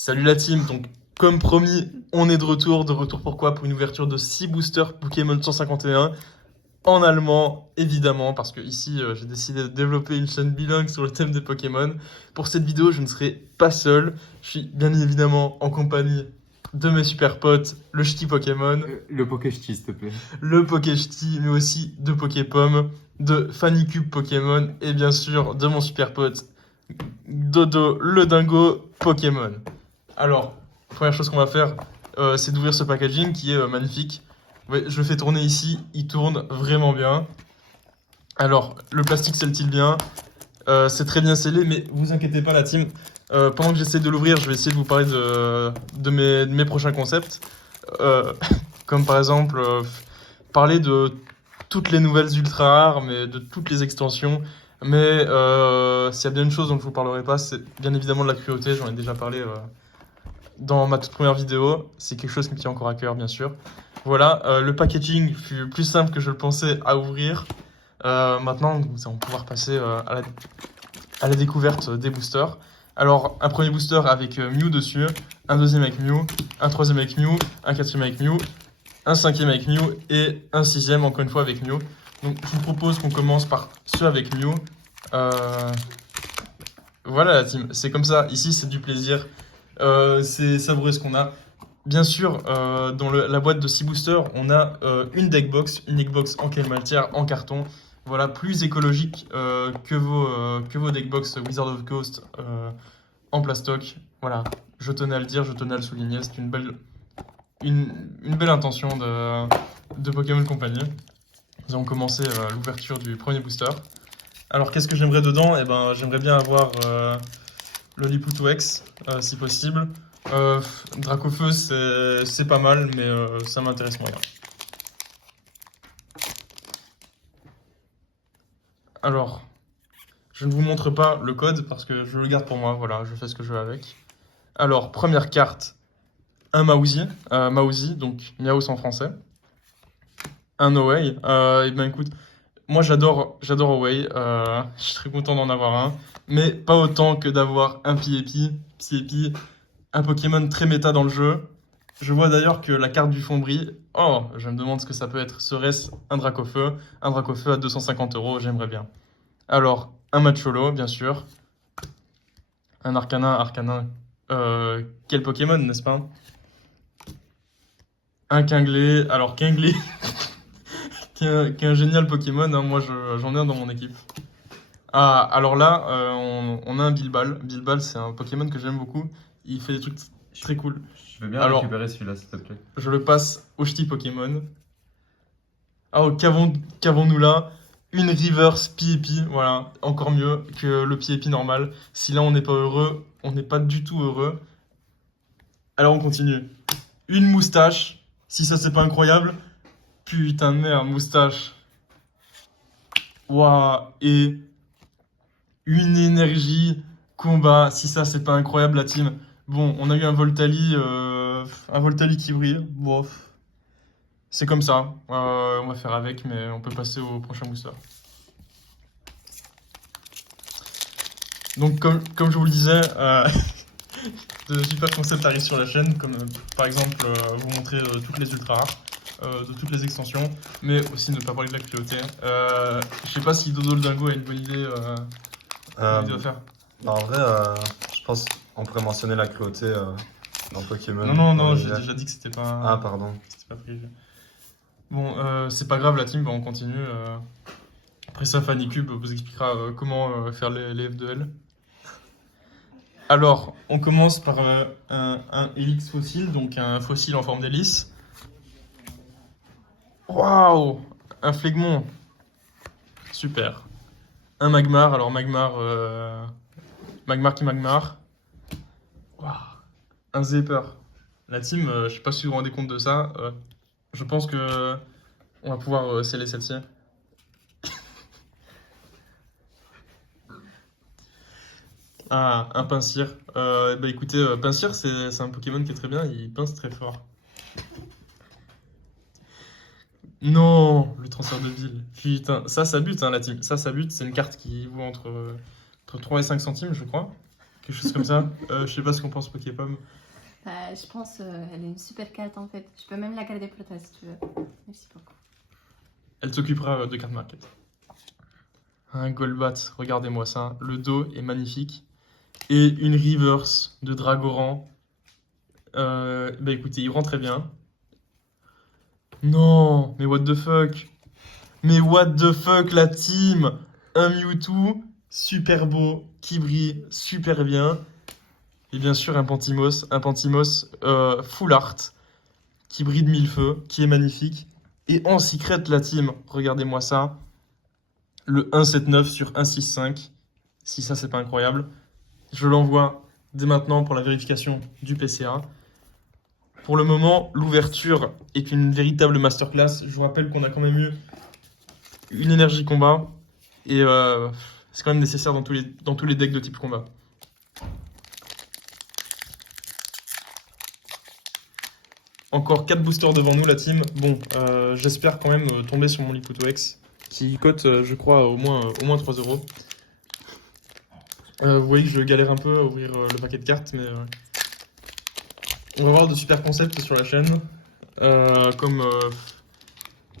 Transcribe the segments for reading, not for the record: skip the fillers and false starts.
Salut la team, donc comme promis, on est de retour. De retour pourquoi? Pour une ouverture de 6 boosters Pokémon 151 en allemand, évidemment, parce que ici j'ai décidé de développer une chaîne bilingue sur le thème des Pokémon. Pour cette vidéo, je ne serai pas seul. Je suis bien évidemment en compagnie de mes super potes, le Ch'ti Pokémon, Le Pokéch'ti, s'il te plaît. le Pokéch'ti, mais aussi de Poképom, de Fannycube Pokémon et bien sûr de mon super pote Dodo, le dingo Pokémon. Alors, première chose qu'on va faire, c'est d'ouvrir ce packaging qui est magnifique. Ouais, je le fais tourner ici, il tourne vraiment bien. Alors, le plastique scelle-t-il bien? C'est très bien scellé, mais vous inquiétez pas la team. Pendant que j'essaie de l'ouvrir, je vais essayer de vous parler de mes prochains concepts. Euh, comme par exemple, parler de toutes les nouvelles ultra rares, mais de toutes les extensions. Mais s'il y a bien une chose dont je vous parlerai pas, c'est bien évidemment de la cruauté. J'en ai déjà parlé dans ma toute première vidéo. C'est quelque chose qui me tient encore à cœur, bien sûr. Voilà, le packaging fut plus simple que je le pensais à ouvrir. Maintenant, nous allons pouvoir passer à la découverte des boosters. Alors, un premier booster avec Mew dessus, un deuxième avec Mew, un troisième avec Mew, un quatrième avec Mew, un cinquième avec Mew et un sixième encore une fois avec Mew. Donc, je vous propose qu'on commence par ceux avec Mew. Euh, Voilà la team, c'est comme ça. Ici, c'est du plaisir. C'est savourer ce qu'on a. Bien sûr, dans la boîte de 6 boosters, on a une deckbox en Kelmaltière, en carton. Voilà, plus écologique que vos deckbox Wizard of Coast en plastoc. Voilà, je tenais à le dire, je tenais à le souligner. C'est une belle intention de Pokémon Company. Nous allons commencer l'ouverture du premier booster. Alors, qu'est-ce que j'aimerais dedans? Eh ben, j'aimerais bien avoir Loliputo X, si possible. Dracofeu, c'est pas mal, mais ça m'intéresse moyen. Alors, je ne vous montre pas le code parce que je le garde pour moi. Voilà, je fais ce que je veux avec. Alors, première carte, un Mawzi, donc Miaus en français. Un Away. Et ben écoute, moi j'adore Away. Je suis très content d'en avoir un, mais pas autant que d'avoir un Piepi. Piepi, un Pokémon très méta dans le jeu. Je vois d'ailleurs que la carte du fond brille. Oh, je me demande ce que ça peut être. Serait-ce un Dracofeu? Un Dracofeu à 250 €, j'aimerais bien. Alors, un Macholo, bien sûr. Un Arcanin. Quel Pokémon, n'est-ce pas? Un Kinglé. Alors, Kinglé, qui est un génial Pokémon, hein. Moi, j'en ai un dans mon équipe. Ah, alors là, on a un Bilbal. Bilbal, c'est un Pokémon que j'aime beaucoup. Il fait des trucs très cool. Je veux bien Alors, récupérer celui-là, s'il te plaît. je le passe au Ch'ti Pokémon. Ah, qu'avons-nous là? Une reverse Piepi, voilà, encore mieux que le Piepi normal. Si là on n'est pas heureux, on n'est pas du tout heureux. Alors on continue. Une moustache, si ça c'est pas incroyable. Putain de merde, moustache. Waouh, et une énergie combat, si ça c'est pas incroyable la team. Bon, on a eu un Voltali qui brille. Bof. C'est comme ça. On va faire avec, mais on peut passer au prochain booster. Donc, comme je vous le disais, de super concepts arrivent sur la chaîne, comme par exemple vous montrer toutes les ultra rares, de toutes les extensions, mais aussi ne pas parler de la cruauté. Je sais pas si Dodo le Dingo a une bonne idée à faire. Bah, en vrai, je pense qu'on pourrait mentionner la cruauté dans Pokémon. Non, dans j'ai l'univers. déjà dit que c'était pas, Ah, pardon. c'était pas prévu. Bon, c'est pas grave la team, bah, on continue. Après ça, Fannycube vous expliquera comment faire les F2L. Alors, on commence par un Helix fossile, donc un fossile en forme d'hélice. Waouh! Un Flegmon. Super. Un Magmar, alors Magmar qui Magmar. Waouh! Un Zepper. La team, je sais pas si vous vous rendez compte de ça. Je pense que on va pouvoir sceller celle-ci. Ah, un Pinsir. Bah écoutez, Pinsir, c'est un Pokémon qui est très bien, il pince très fort. Non, le transfert de ville. Putain, ça bute, hein, la team. Ça bute. C'est une carte qui vaut entre 3 et 5 centimes, je crois. quelque chose comme ça. Je sais pas ce qu'on pense Poképom. Bah, je pense elle est une super carte en fait. Je peux même la garder pour toi si tu veux. Merci beaucoup. Elle s'occupera de carte market. Un Golbat, regardez-moi ça. Le dos est magnifique. Et une reverse de Dragoran. Bah écoutez, il rend très bien. Non, mais what the fuck? Mais what the fuck la team? Un Mewtwo, super beau, qui brille super bien. Et bien sûr un Pantimos full art, qui brille de mille feux, qui est magnifique. Et en secret la team, regardez-moi ça. Le 179 sur 165. Si ça c'est pas incroyable. Je l'envoie dès maintenant pour la vérification du PCA. Pour le moment, l'ouverture est une véritable masterclass. Je vous rappelle qu'on a quand même eu une énergie combat. Et c'est quand même nécessaire dans tous les decks de type combat. Encore 4 boosters devant nous, la team. Bon, j'espère quand même tomber sur mon Liputo X, qui cote, je crois, au moins 3 euros. Vous voyez que je galère un peu à ouvrir le paquet de cartes, mais on va voir de super concepts sur la chaîne, comme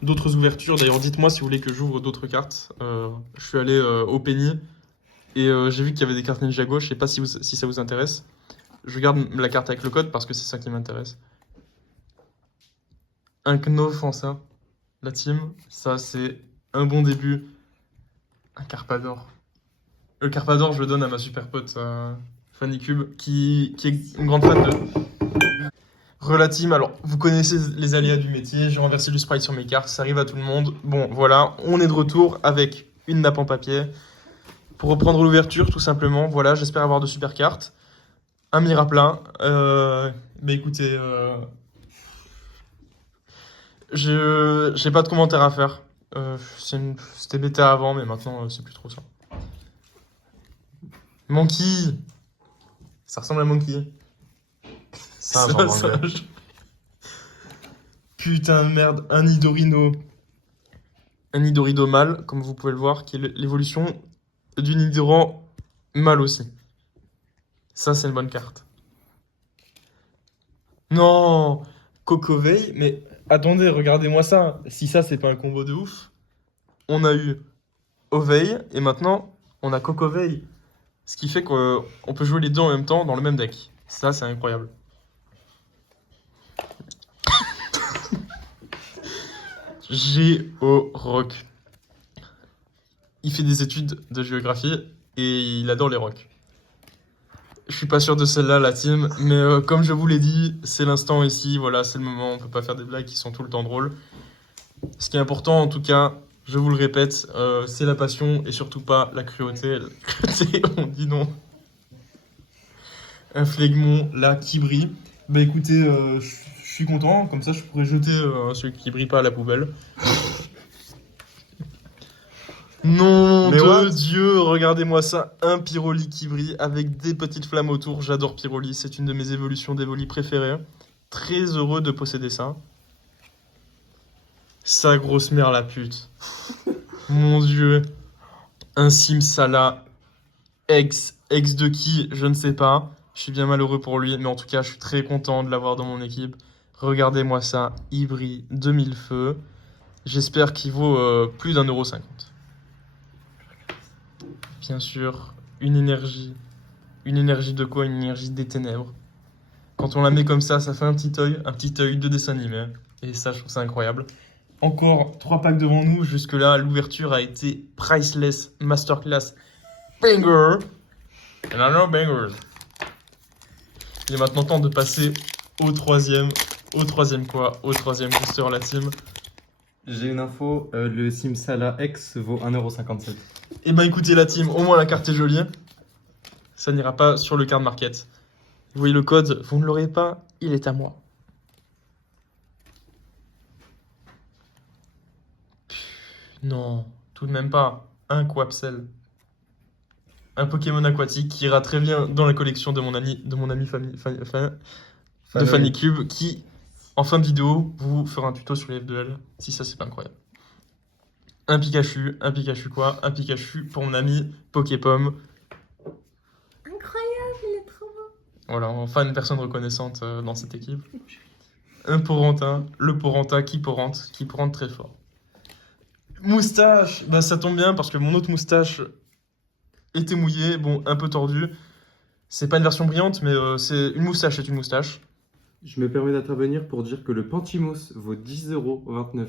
d'autres ouvertures. D'ailleurs, dites-moi si vous voulez que j'ouvre d'autres cartes. Je suis allé au Penny et j'ai vu qu'il y avait des cartes Ninjago. Je sais pas si ça vous intéresse. Je garde la carte avec le code parce que c'est ça qui m'intéresse. Un Knof en ça, la team, ça c'est un bon début. Un Carpador. Le Carpador, je le donne à ma super pote Fanny Cube, qui est une grande fan de Relatim. Alors, vous connaissez les aléas du métier, j'ai renversé du sprite sur mes cartes, ça arrive à tout le monde. Bon, voilà, on est de retour avec une nappe en papier. Pour reprendre l'ouverture, tout simplement, voilà, j'espère avoir de super cartes. Un Mirapla. Bah écoutez, j'ai pas de commentaires à faire. C'était bêta avant, mais maintenant c'est plus trop ça. Monkey. Ça ressemble à Monkey. Singe en anglais. Putain de merde, un Nidorino. Un Nidorino mâle, comme vous pouvez le voir, qui est l'évolution du Nidoran mâle aussi. Ça, c'est une bonne carte. Non, Cocovey, mais attendez, regardez-moi ça. Si ça, c'est pas un combo de ouf, on a eu Ovey et maintenant on a Cocovey. Ce qui fait qu'on peut jouer les deux en même temps dans le même deck. Ça, c'est incroyable. Géorock. Il fait des études de géographie et il adore les rocks. Je suis pas sûr de celle-là, la team, mais comme je vous l'ai dit, c'est l'instant ici, voilà, c'est le moment, on peut pas faire des blagues qui sont tout le temps drôles. Ce qui est important, en tout cas, je vous le répète, c'est la passion et surtout pas la cruauté. La cruauté, on dit non. Un Flegmon, là, qui brille. Bah écoutez, je suis content, comme ça je pourrais jeter celui qui brille pas à la poubelle. Non, Mais de what? Dieu, regardez-moi ça, un Pyroli qui brille avec des petites flammes autour. J'adore Pyroli, c'est une de mes évolutions d'Evoli préférées. Très heureux de posséder ça. Sa grosse mère la pute. Mon Dieu. Un Simsala, ex de qui, je ne sais pas. Je suis bien malheureux pour lui, mais en tout cas, je suis très content de l'avoir dans mon équipe. Regardez-moi ça, il brille 2000 feux. J'espère qu'il vaut plus d'1,50 €. Bien sûr, une énergie. Une énergie de quoi? Une énergie des ténèbres. Quand on la met comme ça fait un petit œil de dessin animé. Et ça, je trouve ça incroyable. Encore 3 packs devant nous. Jusque-là, l'ouverture a été priceless, masterclass, banger. And I know bangers. Il est maintenant temps de passer au troisième booster, la team. J'ai une info, le Simsala X vaut 1,57 €. Et bah écoutez la team, au moins la carte est jolie. Ça n'ira pas sur le card market. Vous voyez le code, vous ne l'aurez pas, il est à moi. Non, tout de même pas. Un Quapsel. Un Pokémon aquatique qui ira très bien dans la collection de mon ami Fanny Cube, qui, en fin de vidéo, vous fera un tuto sur les F2L, si ça c'est pas incroyable. Un Pikachu quoi? Un Pikachu pour mon ami Poképom. Incroyable, Voilà, enfin une personne reconnaissante dans cette équipe. Un Porentin, le Porenta qui porente très fort. Moustache, bah ça tombe bien parce que mon autre moustache était mouillée, bon, un peu tordue. C'est pas une version brillante, mais c'est une moustache, c'est une moustache. Je me permets d'intervenir pour dire que le Pantimousse vaut 10,29 €.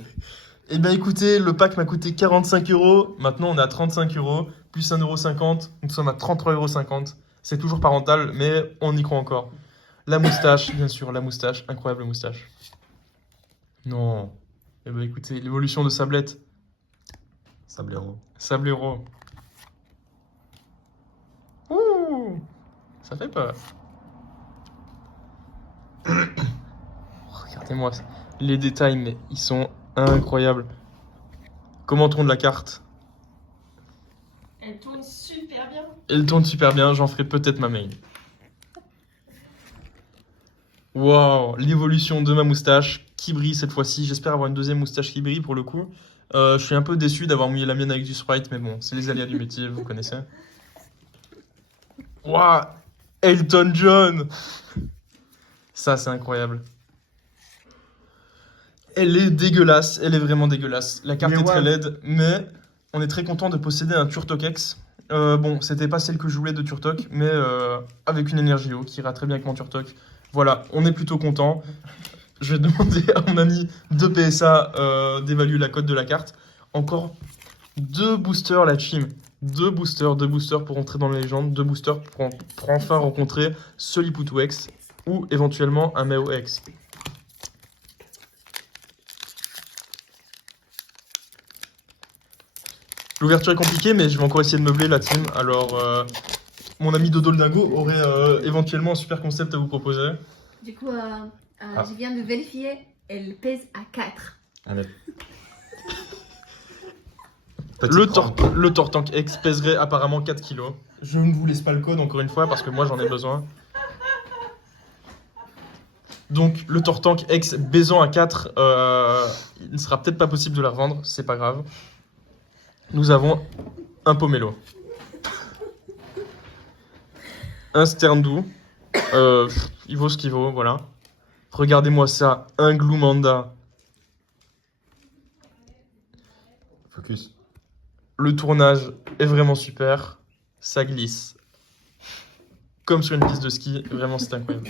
Eh bien écoutez, le pack m'a coûté 45 €. Maintenant on est à 35 €, plus 1,50 €. Nous sommes à 33,50 €. C'est toujours pas rentable, mais on y croit encore. La moustache, bien sûr, la moustache, incroyable moustache. Non. Eh bien écoutez, l'évolution de Sablette, Sablero. Sablero. Ouh, ça fait peur. Regardez-moi ça. Les détails, mais ils sont incroyables. Comment tourne la carte? Elle tourne super bien. Elle tourne super bien, j'en ferai peut-être ma main. Waouh, l'évolution de ma moustache qui brille cette fois-ci. J'espère avoir une deuxième moustache qui brille pour le coup. Je suis un peu déçu d'avoir mouillé la mienne avec du Sprite, mais bon, c'est les aléas du métier, vous connaissez. Waouh, Elton John. Ça, c'est incroyable. Elle est dégueulasse, elle est vraiment dégueulasse. La carte Mais est très ouais. laide, mais on est très content de posséder un Turtok X. Bon, c'était pas celle que je voulais de Turtok, mais avec une énergie haut qui ira très bien avec mon Turtok. Voilà, on est plutôt content. Je vais demander à mon ami de PSA d'évaluer la cote de la carte. Encore 2 boosters, la team. 2 boosters pour entrer dans la légende. 2 boosters pour enfin rencontrer ce Liputu X ou éventuellement un Meo X. L'ouverture est compliquée, mais je vais encore essayer de meubler la team. Alors, mon ami Dodo le Dingo aurait éventuellement un super concept à vous proposer. Du coup, Ah. je viens de vérifier, elle pèse à 4. Allez. Le Tortank X pèserait apparemment 4 kilos. Je ne vous laisse pas le code encore une fois parce que moi j'en ai besoin. Donc le Tortank X baisant à 4, il ne sera peut-être pas possible de la revendre, c'est pas grave. Nous avons un Pomelo. Un Sterndou. Il vaut ce qu'il vaut, voilà. Regardez-moi ça, un Gloomanda. Focus. Le tournage est vraiment super. Ça glisse. Comme sur une piste de ski. Vraiment, c'est incroyable.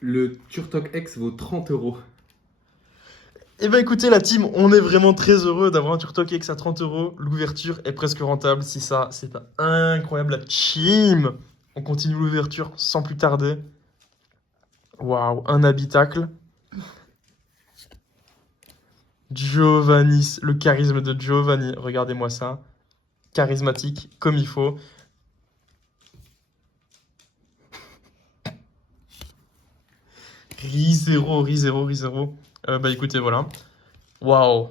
Le Turtok X vaut 30 €. Eh ben écoutez, la team, on est vraiment très heureux d'avoir un Turtok X à 30 €. L'ouverture est presque rentable. Si ça, c'est pas incroyable, la team. On continue l'ouverture sans plus tarder. Waouh, un habitacle. Giovanni, le charisme de Giovanni. Regardez-moi ça. Charismatique, comme il faut. Rizero. Bah écoutez, voilà. Waouh.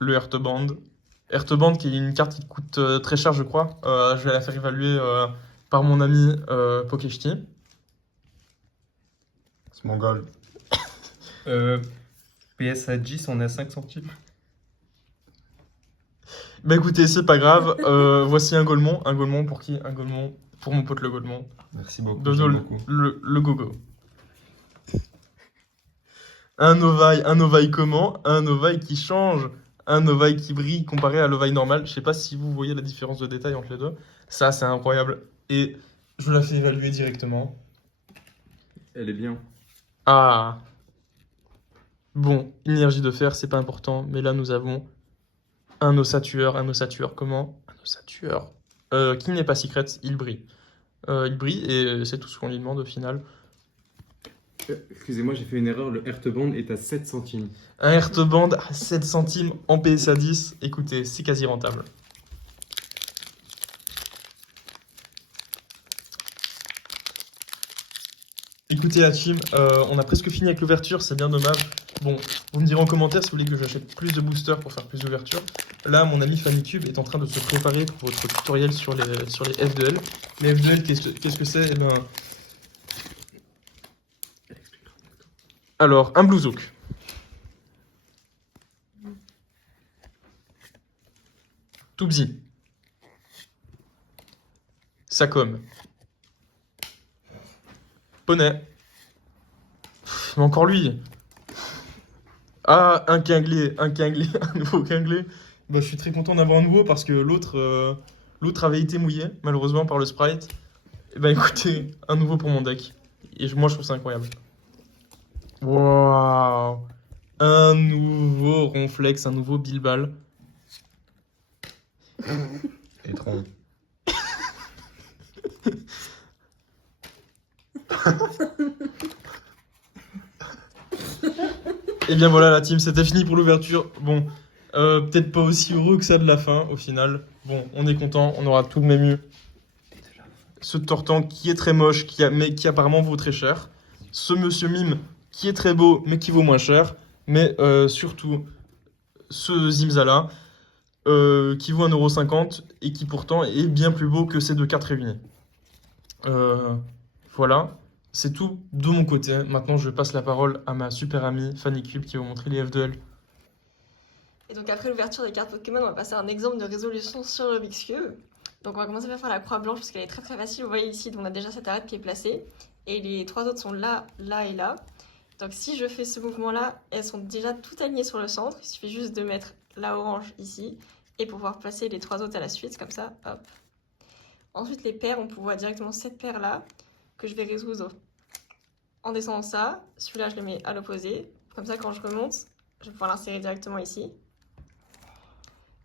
Le Heartband. Heartband qui est une carte qui coûte très cher, je crois. Je vais la faire évaluer par mon ami Pokeshti. C'est mongol. PSA 10, on est à 5 centimes. Bah écoutez, c'est pas grave. Voici un Golemon. Un Golemon pour qui? Un Golemon pour mon pote le Golemon. Merci beaucoup. Dodo, j'aime beaucoup. le gogo. Un Novaï comment? Un Novaï qui change, un Novaï qui brille comparé à l'Ovaï normal. Je sais pas si vous voyez la différence de détail entre les deux. Ça, c'est incroyable. Et je la fais évaluer directement. Elle est bien. Ah. Bon, énergie de fer, c'est pas important. Mais là, nous avons un osatueur. Un osatueur comment? Un osatueur qui n'est pas secret, il brille. Il brille et c'est tout ce qu'on lui demande au final. Excusez-moi, j'ai fait une erreur. Le Heartband est à 7 centimes. Un Heartband à 7 centimes en PSA 10. Écoutez, c'est quasi rentable. Écoutez la team, on a presque fini avec l'ouverture, c'est bien dommage. Bon, vous me direz en commentaire si vous voulez que j'achète plus de boosters pour faire plus d'ouverture. Là, mon ami FannyCube est en train de se préparer pour votre tutoriel sur les F2L. Les F2L, qu'est-ce que c'est? Eh ben... Alors, un Bluezook. Toubzi. Sacom. Poney. Mais encore lui. Ah, un Kingley, un nouveau Kingley. Bah, je suis très content d'avoir un nouveau parce que l'autre avait été mouillé, malheureusement, par le sprite. Et bah écoutez, un nouveau pour mon deck. Et moi, je trouve ça incroyable. Waouh! Un nouveau Ronflex, un nouveau Bilbal. Et Tron. Et bien voilà la team, c'était fini pour l'ouverture. Bon, peut-être pas aussi heureux que ça de la fin au final. Bon, on est content, on aura tout de même eu ce Tortan qui est très moche, mais qui apparemment vaut très cher. Ce Monsieur Mime qui est très beau, mais qui vaut moins cher. Mais surtout, ce Zimzala qui vaut 1,50€ et qui pourtant est bien plus beau que ces deux cartes réunies. Voilà. C'est tout de mon côté. Maintenant, je passe la parole à ma super amie Fanny Cube qui va vous montrer les F2L. Et donc après l'ouverture des cartes Pokémon, on va passer à un exemple de résolution sur le Rubik's Cube. Donc on va commencer par faire la croix blanche parce qu'elle est très très facile. Vous voyez ici, on a déjà cette arête qui est placée. Et les trois autres sont là, là et là. Donc si je fais ce mouvement-là, elles sont déjà toutes alignées sur le centre. Il suffit juste de mettre la orange ici et pouvoir placer les trois autres à la suite, comme ça, hop. Ensuite les paires, on voit directement cette paire-là que je vais résoudre en descendant ça. Celui-là, je le mets à l'opposé. Comme ça, quand je remonte, je vais pouvoir l'insérer directement ici.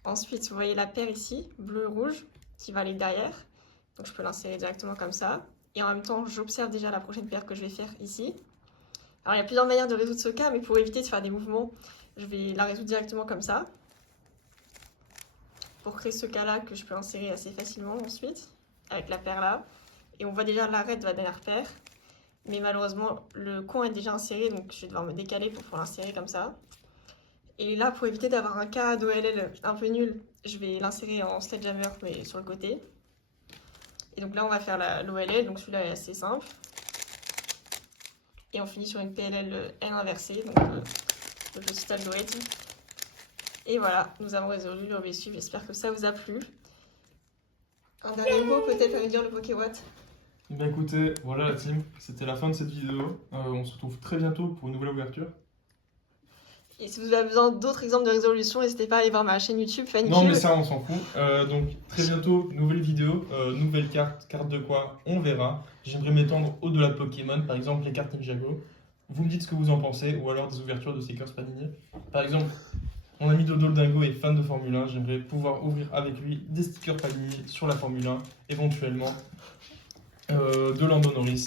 Ensuite, vous voyez la paire ici, bleu-rouge, qui va aller derrière. Donc je peux l'insérer directement comme ça. Et en même temps, j'observe déjà la prochaine paire que je vais faire ici. Alors il y a plusieurs manières de résoudre ce cas, mais pour éviter de faire des mouvements, je vais la résoudre directement comme ça. Pour créer ce cas-là que je peux insérer assez facilement ensuite, avec la paire là. Et on voit déjà l'arrêt de la dernière paire. Mais malheureusement, le coin est déjà inséré, donc je vais devoir me décaler pour pouvoir l'insérer comme ça. Et là, pour éviter d'avoir un cas d'OLL un peu nul, je vais l'insérer en sledgehammer, mais sur le côté. Et donc là, on va faire l'OLL, donc celui-là est assez simple. Et on finit sur une PLL N inversée, donc le petit algorithme. Et voilà, nous avons résolu le Rubik's Cube, j'espère que ça vous a plu. Un dernier mot peut-être à me dire le Pokéwatt. Eh bien écoutez, voilà la team, c'était la fin de cette vidéo. On se retrouve très bientôt pour une nouvelle ouverture. Et si vous avez besoin d'autres exemples de résolution, n'hésitez pas à aller voir ma chaîne YouTube, Fanny Non Cube. mais ça on s'en fout. Donc très bientôt, nouvelle vidéo, nouvelle carte de quoi, on verra. J'aimerais m'étendre au-delà de Pokémon, par exemple les cartes Ninjago. Vous me dites ce que vous en pensez, ou alors des ouvertures de Stickers Panini. Par exemple, mon ami Dodo le Dingo est fan de Formule 1, j'aimerais pouvoir ouvrir avec lui des stickers Panini sur la Formule 1, éventuellement de Lando Norris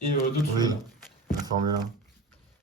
et d'autres Oui, choses. la Formule 1.